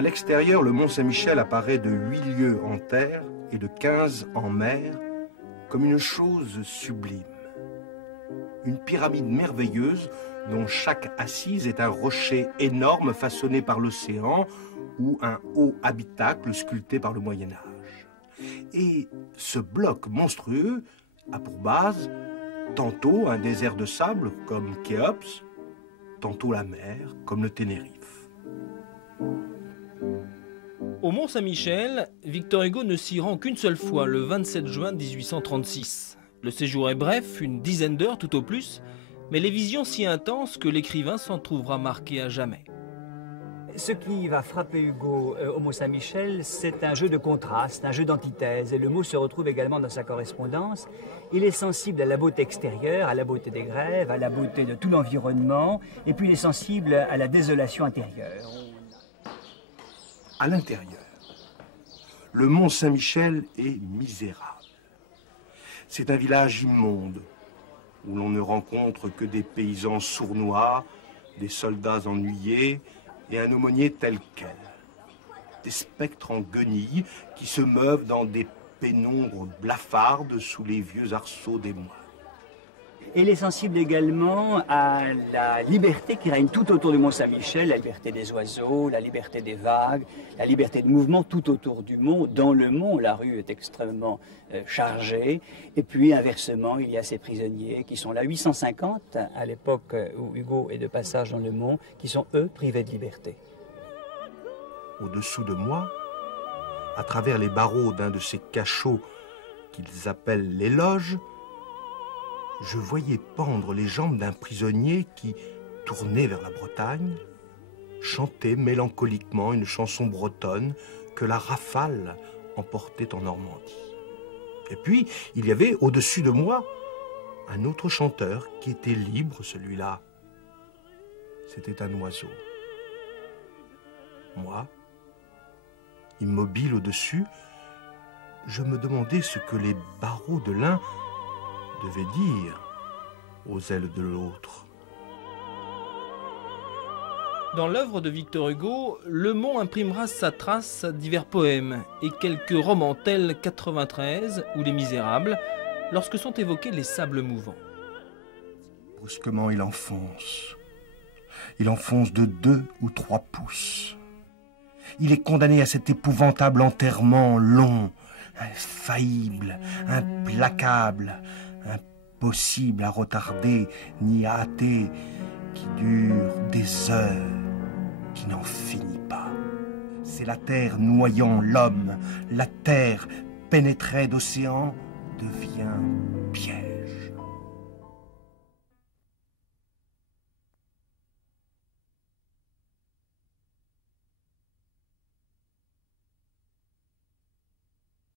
À l'extérieur, le mont Saint-Michel apparaît de 8 lieues en terre et de 15 en mer, comme une chose sublime. Une pyramide merveilleuse dont chaque assise est un rocher énorme façonné par l'océan ou un haut habitacle sculpté par le Moyen-Âge. Et ce bloc monstrueux a pour base tantôt un désert de sable comme Khéops, tantôt la mer comme le Ténérife. Au Mont Saint-Michel, Victor Hugo ne s'y rend qu'une seule fois, le 27 juin 1836. Le séjour est bref, une dizaine d'heures tout au plus, mais les visions si intenses que l'écrivain s'en trouvera marqué à jamais. Ce qui va frapper Hugo au Mont Saint-Michel, c'est un jeu de contraste, un jeu d'antithèse. Et le mot se retrouve également dans sa correspondance. Il est sensible à la beauté extérieure, à la beauté des grèves, à la beauté de tout l'environnement, et puis il est sensible à la désolation intérieure. À l'intérieur, le Mont Saint-Michel est misérable. C'est un village immonde, où l'on ne rencontre que des paysans sournois, des soldats ennuyés et un aumônier tel quel. Des spectres en guenilles qui se meuvent dans des pénombres blafardes sous les vieux arceaux des moines. Et il est sensible également à la liberté qui règne tout autour du Mont Saint-Michel, la liberté des oiseaux, la liberté des vagues, la liberté de mouvement tout autour du mont. Dans le mont, la rue est extrêmement chargée. Et puis, inversement, il y a ces prisonniers qui sont là, 850 à l'époque où Hugo est de passage dans le mont, qui sont, eux, privés de liberté. Au-dessous de moi, à travers les barreaux d'un de ces cachots qu'ils appellent les loges, je voyais pendre les jambes d'un prisonnier qui, tourné vers la Bretagne, chantait mélancoliquement une chanson bretonne que la rafale emportait en Normandie. Et puis, il y avait au-dessus de moi un autre chanteur qui était libre, celui-là. C'était un oiseau. Moi, immobile au-dessus, je me demandais ce que les barreaux de l'un devait dire aux ailes de l'autre. Dans l'œuvre de Victor Hugo, Le Mont imprimera sa trace à divers poèmes et quelques romans tels 93 ou Les Misérables, lorsque sont évoqués les sables mouvants. Brusquement, il enfonce. Il enfonce de 2 ou 3 pouces. Il est condamné à cet épouvantable enterrement long, infaillible, implacable, impossible à retarder ni à hâter, qui dure des heures, qui n'en finit pas. C'est la terre noyant l'homme, la terre pénétrée d'océan devient pierre.